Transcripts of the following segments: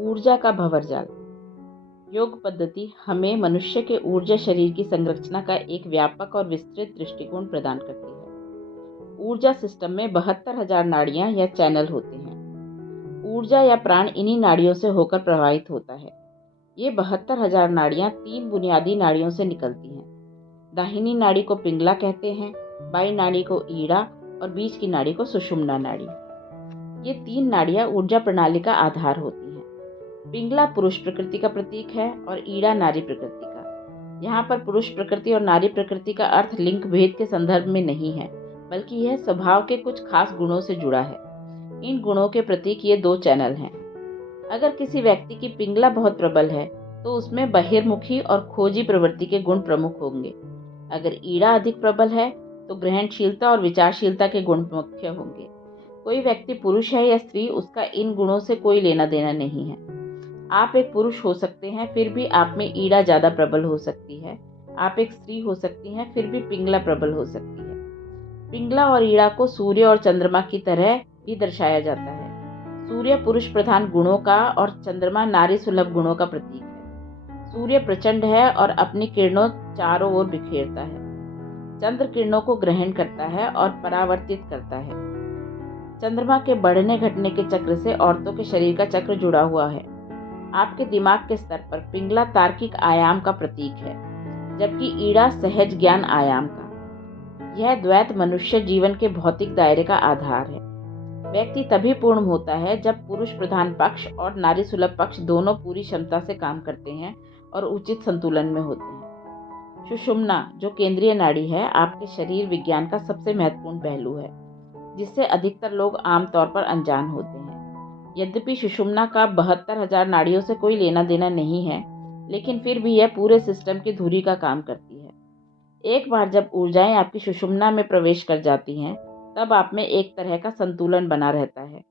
ऊर्जा का भंवर जाल। योग पद्धति हमें मनुष्य के ऊर्जा शरीर की संरचना का एक व्यापक और विस्तृत दृष्टिकोण प्रदान करती है। ऊर्जा सिस्टम में 72,000 नाड़ियां या चैनल होते हैं। ऊर्जा या प्राण इन्हीं नाड़ियों से होकर प्रवाहित होता है। ये 72,000 नाड़ियां 3 बुनियादी नाड़ियों से निकलती हैं। दाहिनी नाड़ी को पिंगला कहते हैं, बाईं नाड़ी को ईड़ा और बीच की नाड़ी को सुषुम्ना नाड़ी। ये 3 नाड़ियां ऊर्जा प्रणाली का आधार होती हैं। पिंगला पुरुष प्रकृति का प्रतीक है और ईड़ा नारी प्रकृति का। यहाँ पर पुरुष प्रकृति और नारी प्रकृति का अर्थ लिंग भेद के संदर्भ में नहीं है, बल्कि यह स्वभाव के कुछ खास गुणों से जुड़ा है। इन गुणों के प्रतीक ये 2 चैनल हैं। अगर किसी व्यक्ति की पिंगला बहुत प्रबल है तो उसमें बहिर्मुखी और खोजी प्रवृत्ति के गुण प्रमुख होंगे। अगर ईड़ा अधिक प्रबल है तो ग्रहणशीलता और विचारशीलता के गुण मुख्य होंगे। कोई व्यक्ति पुरुष है या स्त्री, उसका इन गुणों से कोई लेना देना नहीं है। आप एक पुरुष हो सकते हैं, फिर भी आप में ईड़ा ज्यादा प्रबल हो सकती है। आप एक स्त्री हो सकती हैं, फिर भी पिंगला प्रबल हो सकती है। पिंगला और ईड़ा को सूर्य और चंद्रमा की तरह भी दर्शाया जाता है। सूर्य पुरुष प्रधान गुणों का और चंद्रमा नारी सुलभ गुणों का प्रतीक है। सूर्य प्रचंड है और अपनी किरणों चारों ओर बिखेरता है। चंद्र किरणों को ग्रहण करता है और परावर्तित करता है। चंद्रमा के बढ़ने घटने के चक्र से औरतों के शरीर का चक्र जुड़ा हुआ है। आपके दिमाग के स्तर पर पिंगला तार्किक आयाम का प्रतीक है, जबकि ईड़ा सहज ज्ञान आयाम का। यह द्वैत मनुष्य जीवन के भौतिक दायरे का आधार है। व्यक्ति तभी पूर्ण होता है जब पुरुष प्रधान पक्ष और नारी सुलभ पक्ष दोनों पूरी क्षमता से काम करते हैं और उचित संतुलन में होते हैं। सुषुम्ना, जो केंद्रीय नाड़ी है, आपके शरीर विज्ञान का सबसे महत्वपूर्ण पहलू है, जिससे अधिकतर लोग आमतौर पर अनजान होते हैं। यद्यपि सुषुम्ना का 72,000 नाड़ियों से कोई लेना देना नहीं है, लेकिन फिर भी यह पूरे सिस्टम की धुरी का काम करती है। एक बार जब ऊर्जाएं आपकी सुषुम्ना में प्रवेश कर जाती हैं, तब आप में एक तरह का संतुलन बना रहता है,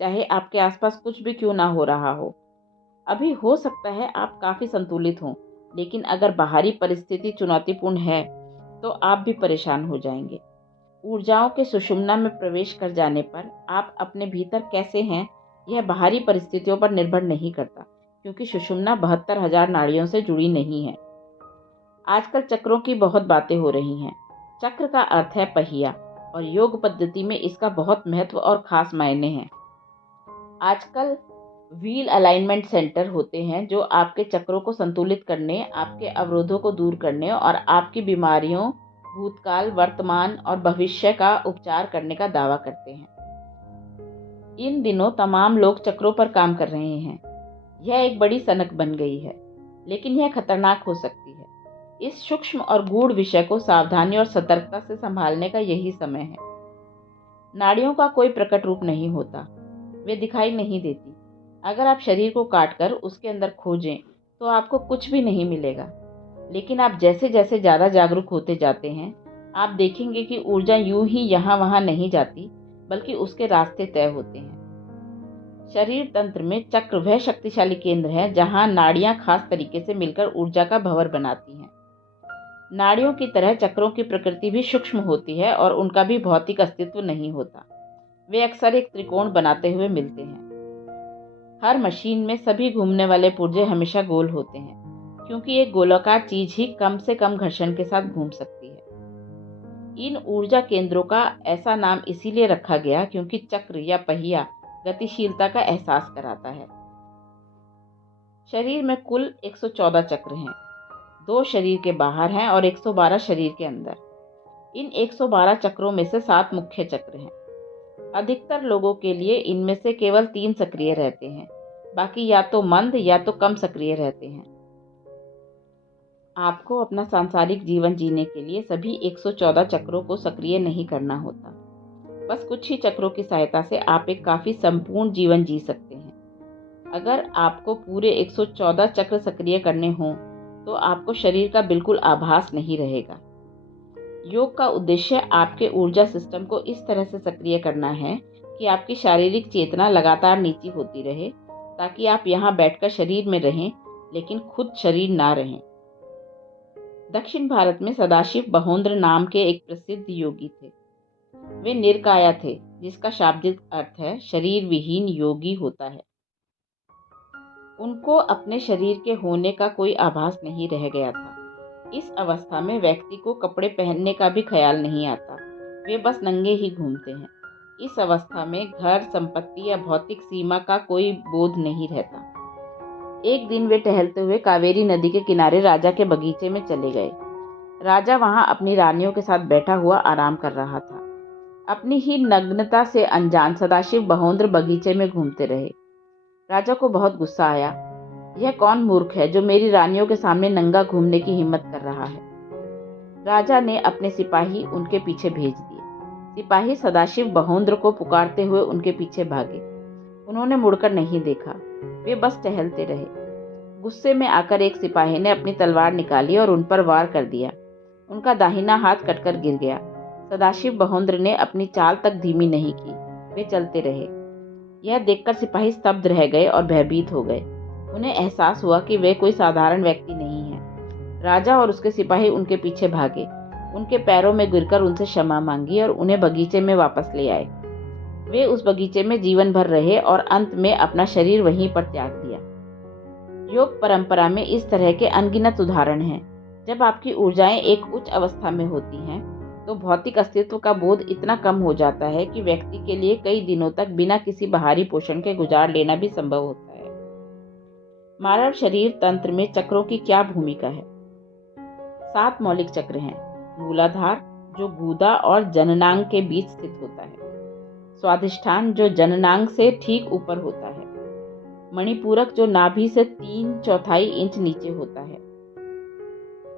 चाहे आपके आसपास कुछ भी क्यों ना हो रहा हो। अभी हो सकता है आप काफी संतुलित हों, लेकिन अगर बाहरी परिस्थिति चुनौतीपूर्ण है तो आप भी परेशान हो जाएंगे। ऊर्जाओं के सुषुम्ना में प्रवेश कर जाने पर आप अपने भीतर कैसे हैं, यह बाहरी परिस्थितियों पर निर्भर नहीं करता, क्योंकि सुषुम्ना 72,000 नाड़ियों से जुड़ी नहीं है। आजकल चक्रों की बहुत बातें हो रही हैं। चक्र का अर्थ है पहिया, और योग पद्धति में इसका बहुत महत्व और खास मायने हैं। आजकल व्हील अलाइनमेंट सेंटर होते हैं जो आपके चक्रों को संतुलित करने, आपके अवरोधों को दूर करने और आपकी बीमारियों, भूतकाल, वर्तमान और भविष्य का उपचार करने का दावा करते हैं। इन दिनों तमाम लोग चक्रों पर काम कर रहे हैं। यह एक बड़ी सनक बन गई है, लेकिन यह खतरनाक हो सकती है। इस सूक्ष्म और गूढ़ विषय को सावधानी और सतर्कता से संभालने का यही समय है। नाड़ियों का कोई प्रकट रूप नहीं होता, वे दिखाई नहीं देती। अगर आप शरीर को काटकर उसके अंदर खोजें तो आपको कुछ भी नहीं मिलेगा, लेकिन आप जैसे जैसे ज़्यादा जागरूक होते जाते हैं, आप देखेंगे कि ऊर्जा यूं ही यहाँ वहाँ नहीं जाती, बल्कि उसके रास्ते तय होते हैं। शरीर तंत्र में चक्र वह शक्तिशाली केंद्र है जहाँ नाड़ियाँ खास तरीके से मिलकर ऊर्जा का भंवर बनाती हैं। नाड़ियों की तरह चक्रों की प्रकृति भी सूक्ष्म होती है और उनका भी भौतिक अस्तित्व नहीं होता। वे अक्सर एक त्रिकोण बनाते हुए मिलते हैं। हर मशीन में सभी घूमने वाले पुर्जे हमेशा गोल होते हैं, क्योंकि एक गोलाकार चीज ही कम से कम घर्षण के साथ घूम सकती है। इन ऊर्जा केंद्रों का ऐसा नाम इसीलिए रखा गया क्योंकि चक्र या पहिया गतिशीलता का एहसास कराता है। शरीर में कुल 114 चक्र हैं। 2 शरीर के बाहर हैं और 112 शरीर के अंदर। इन 112 चक्रों में से 7 मुख्य चक्र हैं। अधिकतर लोगों के लिए इनमें से केवल 3 सक्रिय रहते हैं, बाकी या तो मंद या तो कम सक्रिय रहते हैं। आपको अपना सांसारिक जीवन जीने के लिए सभी 114 चक्रों को सक्रिय नहीं करना होता। बस कुछ ही चक्रों की सहायता से आप एक काफी संपूर्ण जीवन जी सकते हैं। अगर आपको पूरे 114 चक्र सक्रिय करने हों तो आपको शरीर का बिल्कुल आभास नहीं रहेगा। योग का उद्देश्य आपके ऊर्जा सिस्टम को इस तरह से सक्रिय करना है कि आपकी शारीरिक चेतना लगातार नीची होती रहे, ताकि आप यहाँ बैठकर शरीर में रहें, लेकिन खुद शरीर ना रहें। दक्षिण भारत में सदाशिव बहोंद्र नाम के एक प्रसिद्ध योगी थे। वे निर्काया थे, जिसका शाब्दिक अर्थ है शरीर विहीन योगी होता है। उनको अपने शरीर के होने का कोई आभास नहीं रह गया था। इस अवस्था में व्यक्ति को कपड़े पहनने का भी ख्याल नहीं आता, वे बस नंगे ही घूमते हैं। इस अवस्था में घर, संपत्ति या भौतिक सीमा का कोई बोध नहीं रहता। एक दिन वे टहलते हुए कावेरी नदी के किनारे राजा के बगीचे में चले गए। राजा वहां अपनी रानियों के साथ बैठा हुआ आराम कर रहा था। अपनी ही नग्नता से अनजान सदाशिव बहोंद्र बगीचे में घूमते रहे। राजा को बहुत गुस्सा आया। यह कौन मूर्ख है जो मेरी रानियों के सामने नंगा घूमने की हिम्मत कर रहा है। राजा ने अपने सिपाही उनके पीछे भेज दिए। सिपाही सदाशिव बहोंद्र को पुकारते हुए उनके पीछे भागे। उन्होंने मुड़कर नहीं देखा, वे बस टहलते रहे। गुस्से में आकर एक सिपाही ने अपनी तलवार निकाली और उन पर वार कर दिया। उनका दाहिना हाथ कटकर गिर गया। सदाशिव बहोंद्र ने अपनी चाल तक धीमी नहीं की, वे चलते रहे। यह देखकर सिपाही स्तब्ध रह गए और भयभीत हो गए। उन्हें एहसास हुआ कि वे कोई साधारण व्यक्ति नहीं है। राजा और उसके सिपाही उनके पीछे भागे, उनके पैरों में गिरकर उनसे क्षमा मांगी और उन्हें बगीचे में वापस ले आए। वे उस बगीचे में जीवन भर रहे और अंत में अपना शरीर वहीं पर त्याग दिया। योग परंपरा में इस तरह के अनगिनत उदाहरण हैं। जब आपकी ऊर्जाएं एक उच्च अवस्था में होती हैं, तो भौतिक अस्तित्व का बोध इतना कम हो जाता है कि व्यक्ति के लिए कई दिनों तक बिना किसी बाहरी पोषण के गुजार लेना भी संभव होता है। मानव शरीर तंत्र में चक्रों की क्या भूमिका है? 7 मौलिक चक्र हैं। मूलाधार, जो गुदा और जननांग के बीच स्थित होता है। स्वाधिष्ठान, जो जननांग से ठीक ऊपर होता है। मणिपूरक, जो नाभि से 3/4 इंच नीचे होता है।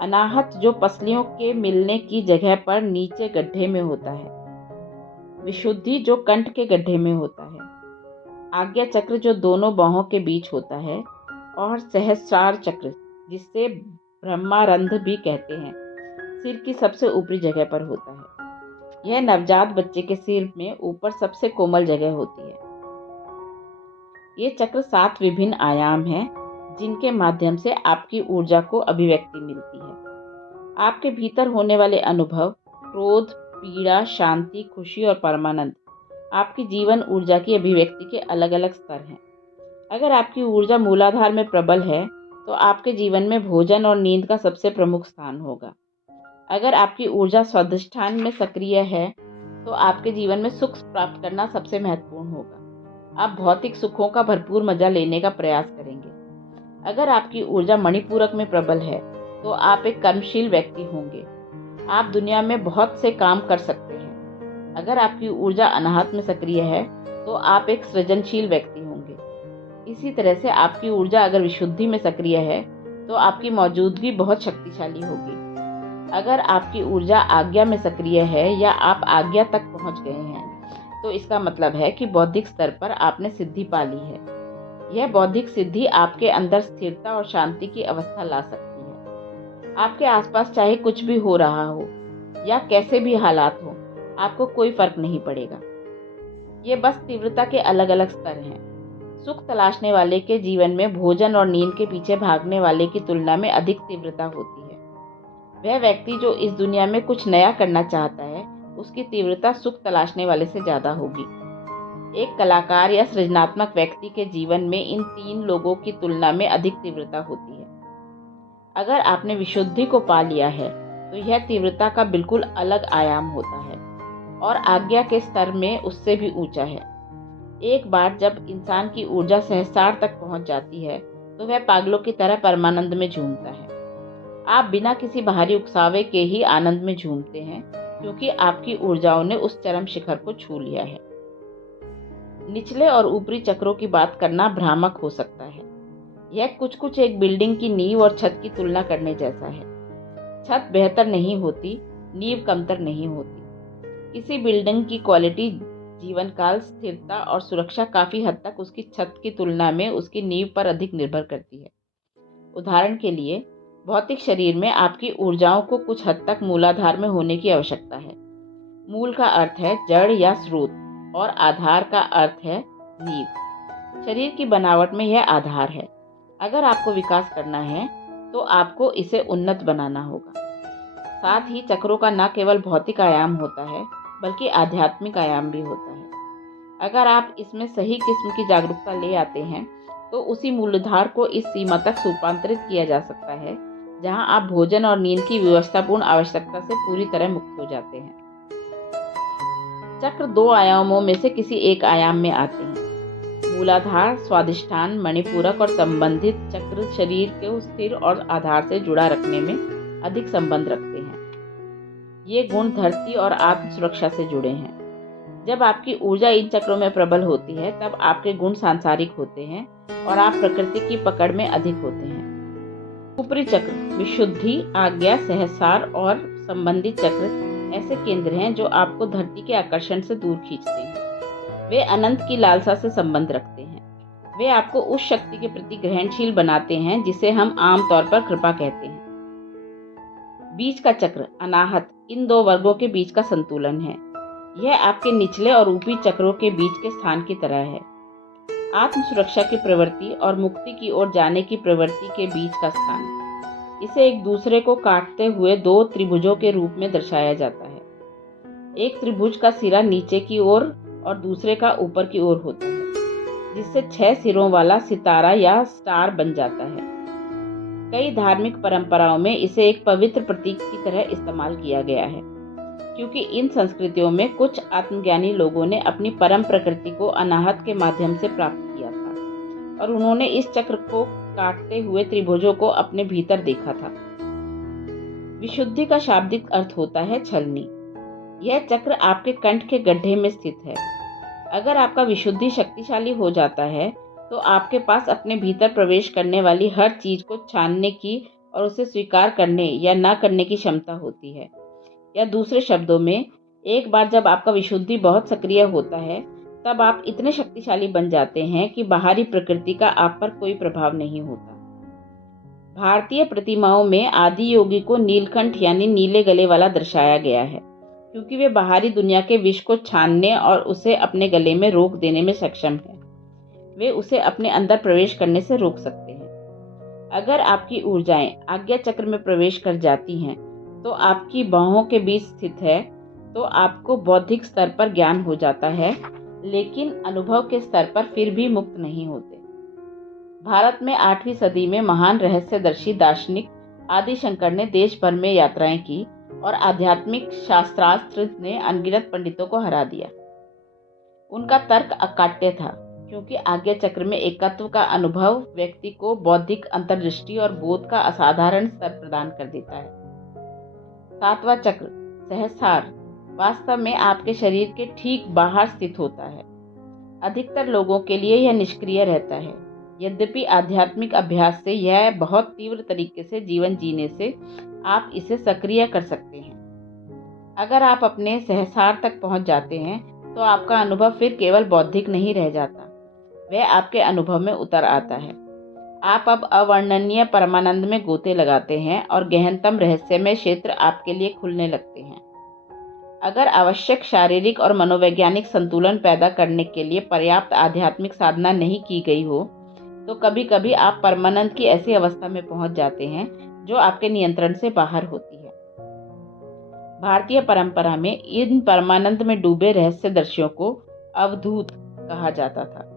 अनाहत, जो पसलियों के मिलने की जगह पर नीचे गड्ढे में होता है। विशुद्धि, जो कंठ के गड्ढे में होता है। आज्ञा चक्र, जो दोनों बाहों के बीच होता है। और सहस्रार चक्र, जिसे ब्रह्मारंध भी कहते हैं, सिर की सबसे ऊपरी जगह पर होता है। यह नवजात बच्चे के सिर में ऊपर सबसे कोमल जगह होती है। ये चक्र 7 विभिन्न आयाम हैं, जिनके माध्यम से आपकी ऊर्जा को अभिव्यक्ति मिलती है। आपके भीतर होने वाले अनुभव, क्रोध, पीड़ा, शांति, खुशी और परमानंद आपकी जीवन ऊर्जा की अभिव्यक्ति के अलग अलग स्तर हैं। अगर आपकी ऊर्जा मूलाधार में प्रबल है, तो आपके जीवन में भोजन और नींद का सबसे प्रमुख स्थान होगा। अगर आपकी ऊर्जा स्वाधिष्ठान में सक्रिय है, तो आपके जीवन में सुख प्राप्त करना सबसे महत्वपूर्ण होगा। आप भौतिक सुखों का भरपूर मजा लेने का प्रयास करेंगे। अगर आपकी ऊर्जा मणिपूरक में प्रबल है, तो आप एक कर्मशील व्यक्ति होंगे। आप दुनिया में बहुत से काम कर सकते हैं। अगर आपकी ऊर्जा अनाहत में सक्रिय है, तो आप एक सृजनशील व्यक्ति होंगे। इसी तरह से आपकी ऊर्जा अगर विशुद्धि में सक्रिय है, तो आपकी मौजूदगी बहुत शक्तिशाली होगी। अगर आपकी ऊर्जा आज्ञा में सक्रिय है या आप आज्ञा तक पहुंच गए हैं, तो इसका मतलब है कि बौद्धिक स्तर पर आपने सिद्धि पा ली है। यह बौद्धिक सिद्धि आपके अंदर स्थिरता और शांति की अवस्था ला सकती है। आपके आसपास चाहे कुछ भी हो रहा हो या कैसे भी हालात हो, आपको कोई फर्क नहीं पड़ेगा। ये बस तीव्रता के अलग अलग स्तर हैं। सुख तलाशने वाले के जीवन में भोजन और नींद के पीछे भागने वाले की तुलना में अधिक तीव्रता होती है। वह व्यक्ति जो इस दुनिया में कुछ नया करना चाहता है, उसकी तीव्रता सुख तलाशने वाले से ज्यादा होगी। एक कलाकार या सृजनात्मक व्यक्ति के जीवन में इन 3 लोगों की तुलना में अधिक तीव्रता होती है। अगर आपने विशुद्धि को पा लिया है, तो यह तीव्रता का बिल्कुल अलग आयाम होता है और आज्ञा के स्तर में उससे भी ऊंचा है। एक बार जब इंसान की ऊर्जा सहस्रार तक पहुंच जाती है, तो वह पागलों की तरह परमानंद में झूमता है। आप बिना किसी बाहरी उकसावे के ही आनंद में झूमते हैं, क्योंकि आपकी ऊर्जाओं ने उस चरम शिखर को छू लिया है। निचले और ऊपरी चक्रों की बात करना भ्रामक हो सकता है। यह कुछ एक बिल्डिंग की नींव और छत की तुलना करने जैसा है। छत बेहतर नहीं होती, नींव कमतर नहीं होती। किसी बिल्डिंग की क्वालिटी, जीवन काल, स्थिरता और सुरक्षा काफी हद तक उसकी छत की तुलना में उसकी नींव पर अधिक निर्भर करती है। उदाहरण के लिए, भौतिक शरीर में आपकी ऊर्जाओं को कुछ हद तक मूलाधार में होने की आवश्यकता है। मूल का अर्थ है जड़ या स्रोत और आधार का अर्थ है नींव। शरीर की बनावट में यह आधार है। अगर आपको विकास करना है, तो आपको इसे उन्नत बनाना होगा। साथ ही चक्रों का न केवल भौतिक आयाम होता है, बल्कि आध्यात्मिक आयाम भी होता है। अगर आप इसमें सही किस्म की जागरूकता ले आते हैं, तो उसी मूलाधार को इस सीमा तक रूपांतरित किया जा सकता है जहां आप भोजन और नींद की व्यवस्थापूर्ण आवश्यकता से पूरी तरह मुक्त हो जाते हैं। चक्र 2 आयामों में से किसी एक आयाम में आते हैं। मूलाधार, स्वादिष्ठान, मणिपूरक और संबंधित चक्र शरीर को स्थिर और आधार से जुड़ा रखने में अधिक संबंध रखते हैं। ये गुण धरती और आत्म सुरक्षा से जुड़े हैं। जब आपकी ऊर्जा इन चक्रों में प्रबल होती है तब आपके गुण सांसारिक होते हैं और आप प्रकृति की पकड़ में अधिक होते हैं। ऊपरी चक्र विशुद्धि, आज्ञा, सहसार और संबंधित चक्र ऐसे केंद्र हैं जो आपको धरती के आकर्षण से दूर खींचते हैं। वे अनंत की लालसा से संबंध रखते हैं। वे आपको उस शक्ति के प्रति ग्रहणशील बनाते हैं जिसे हम आमतौर पर कृपा कहते हैं। बीच का चक्र अनाहत इन 2 वर्गों के बीच का संतुलन है। यह आपके निचले और ऊपरी चक्रों के बीच के स्थान की तरह है। आत्म सुरक्षा की प्रवृत्ति और मुक्ति की ओर जाने की प्रवृत्ति के बीच का स्थान। इसे एक दूसरे को काटते हुए 2 त्रिभुजों के रूप में दर्शाया जाता है। एक त्रिभुज का सिरा नीचे की ओर और दूसरे का ऊपर की ओर होता है, जिससे 6 सिरों वाला सितारा या स्टार बन जाता है। कई धार्मिक परंपराओं में इसे एक पवित्र प्रतीक की तरह इस्तेमाल किया गया है, क्योंकि इन संस्कृतियों में कुछ आत्मज्ञानी लोगों ने अपनी परम प्रकृति को अनाहत के माध्यम से प्राप्त किया था और उन्होंने इस चक्र को काटते हुए त्रिभुजों को अपने भीतर देखा था। विशुद्धि का शाब्दिक अर्थ होता है छलनी। यह चक्र आपके कंठ के गड्ढे में स्थित है। अगर आपका विशुद्धि शक्तिशाली हो जाता है तो आपके पास अपने भीतर प्रवेश करने वाली हर चीज को छानने की और उसे स्वीकार करने या न करने की क्षमता होती है। या दूसरे शब्दों में, एक बार जब आपका विशुद्धि बहुत सक्रिय होता है तब आप इतने शक्तिशाली बन जाते हैं कि बाहरी प्रकृति का आप पर कोई प्रभाव नहीं होता। भारतीय प्रतिमाओं में आदि योगी को नीलकंठ यानी नीले गले वाला दर्शाया गया है, क्योंकि वे बाहरी दुनिया के विष को छानने और उसे अपने गले में रोक देने में सक्षम हैं। वे उसे अपने अंदर प्रवेश करने से रोक सकते हैं। अगर आपकी ऊर्जाएं आज्ञा चक्र में प्रवेश कर जाती हैं तो आपकी बाहों के बीच स्थित है, तो आपको बौद्धिक स्तर पर ज्ञान हो जाता है, लेकिन अनुभव के स्तर पर फिर भी मुक्त नहीं होते। भारत में 8वीं सदी में महान रहस्यदर्शी दार्शनिक आदि शंकर ने देश भर में यात्राएं की और आध्यात्मिक शास्त्रास्त्र ने अनगिनत पंडितों को हरा दिया। उनका तर्क अकाट्य था, क्योंकि आज्ञा चक्र में एकत्व का अनुभव व्यक्ति को बौद्धिक अंतर्दृष्टि और बोध का असाधारण स्तर प्रदान कर देता है। 7वां चक्र सहस्रार वास्तव में आपके शरीर के ठीक बाहर स्थित होता है। अधिकतर लोगों के लिए यह निष्क्रिय रहता है, यद्यपि आध्यात्मिक अभ्यास से यह बहुत तीव्र तरीके से जीवन जीने से आप इसे सक्रिय कर सकते हैं। अगर आप अपने सहस्रार तक पहुंच जाते हैं तो आपका अनुभव फिर केवल बौद्धिक नहीं रह जाता, वह आपके अनुभव में उतर आता है। आप अब अवर्णनीय परमानंद में गोते लगाते हैं और गहनतम रहस्यमय क्षेत्र आपके लिए खुलने लगते हैं। अगर आवश्यक शारीरिक और मनोवैज्ञानिक संतुलन पैदा करने के लिए पर्याप्त आध्यात्मिक साधना नहीं की गई हो तो कभी कभी आप परमानंद की ऐसी अवस्था में पहुंच जाते हैं जो आपके नियंत्रण से बाहर होती है। भारतीय परंपरा में इन परमानंद में डूबे रहस्यदर्शियों को अवधूत कहा जाता था।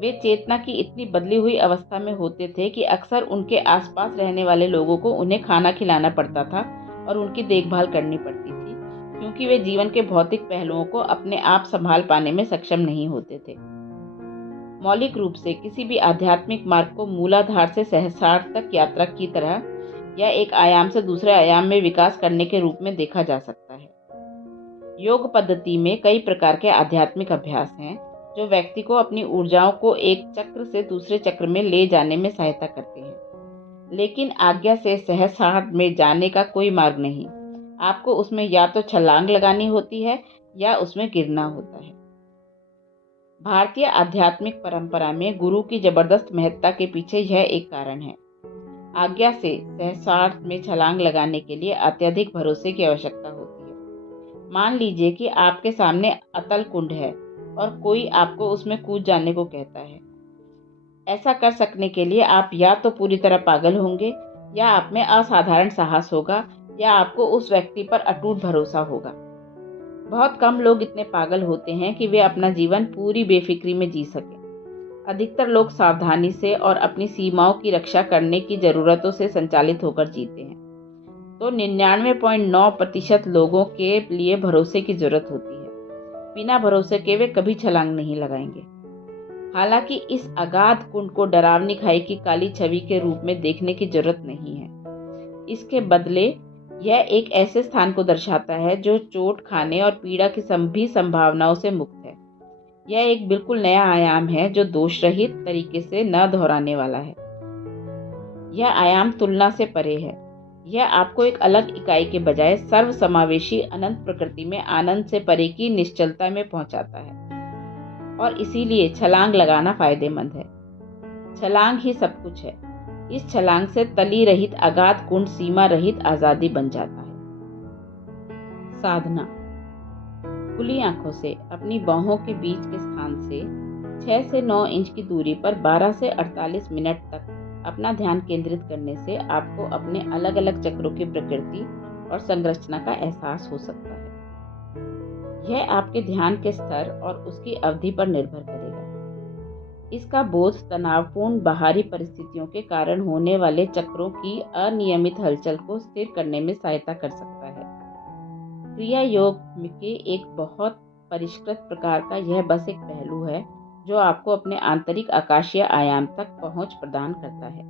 वे चेतना की इतनी बदली हुई अवस्था में होते थे कि अक्सर उनके आसपास रहने वाले लोगों को उन्हें खाना खिलाना पड़ता था और उनकी देखभाल करनी पड़ती थी, क्योंकि वे जीवन के भौतिक पहलुओं को अपने आप संभाल पाने में सक्षम नहीं होते थे। मौलिक रूप से किसी भी आध्यात्मिक मार्ग को मूलाधार से सहस्रार तक यात्रा की तरह या एक आयाम से दूसरे आयाम में विकास करने के रूप में देखा जा सकता है। योग पद्धति में कई प्रकार के आध्यात्मिक अभ्यास हैं जो व्यक्ति को अपनी ऊर्जाओं को एक चक्र से दूसरे चक्र में ले जाने में सहायता करते हैं, लेकिन आज्ञा से सहस्रार में जाने का कोई मार्ग नहीं। आपको उसमें या तो छलांग लगानी होती है या उसमें गिरना होता है। भारतीय आध्यात्मिक परंपरा में गुरु की जबरदस्त महत्ता के पीछे यह एक कारण है। आज्ञा से सहस्रार में छलांग लगाने के लिए अत्यधिक भरोसे की आवश्यकता होती है। मान लीजिए कि आपके सामने अतल कुंड है और कोई आपको उसमें कूद जाने को कहता है। ऐसा कर सकने के लिए आप या तो पूरी तरह पागल होंगे या आप में असाधारण साहस होगा या आपको उस व्यक्ति पर अटूट भरोसा होगा। बहुत कम लोग इतने पागल होते हैं कि वे अपना जीवन पूरी बेफिक्री में जी सकें। अधिकतर लोग सावधानी से और अपनी सीमाओं की रक्षा करने की ज़रूरतों से संचालित होकर जीते हैं, तो 99.9% लोगों के लिए भरोसे की ज़रूरत होती है। बिना भरोसे के वे कभी छलांग नहीं लगाएंगे। हालांकि इस अगाध कुंड को डरावनी खाई की काली छवि के रूप में देखने की जरूरत नहीं है। इसके बदले यह एक ऐसे स्थान को दर्शाता है जो चोट खाने और पीड़ा की सभी संभावनाओं से मुक्त है। यह एक बिल्कुल नया आयाम है जो दोष रहित तरीके से न दोहराने वाला है। यह आयाम तुलना से परे है। यह आपको एक अलग इकाई के बजाय सर्वसमावेशी अनंत प्रकृति में आनंद से परे की निश्चलता में पहुंचाता है, और इसीलिए छलांग लगाना फायदेमंद है। छलांग ही सब कुछ है। इस छलांग से तली रहित अगाध कुंड सीमा रहित आजादी बन जाता है। साधना। खुली आंखों से अपनी बाहों के बीच के स्थान से 6 से 9 इंच की दूरी पर 12 से 48 मिनट तक अपना ध्यान केंद्रित करने से आपको अपने अलग अलग चक्रों की प्रकृति और संरचना का एहसास हो सकता है। यह आपके ध्यान के स्तर और उसकी अवधि पर निर्भर करेगा। इसका बोध तनावपूर्ण बाहरी परिस्थितियों के कारण होने वाले चक्रों की अनियमित हलचल को स्थिर करने में सहायता कर सकता है। क्रिया योग के एक बहुत परिष्कृत प्रकार का यह बस एक पहलू है जो आपको अपने आंतरिक आकाशीय आयाम तक पहुंच प्रदान करता है।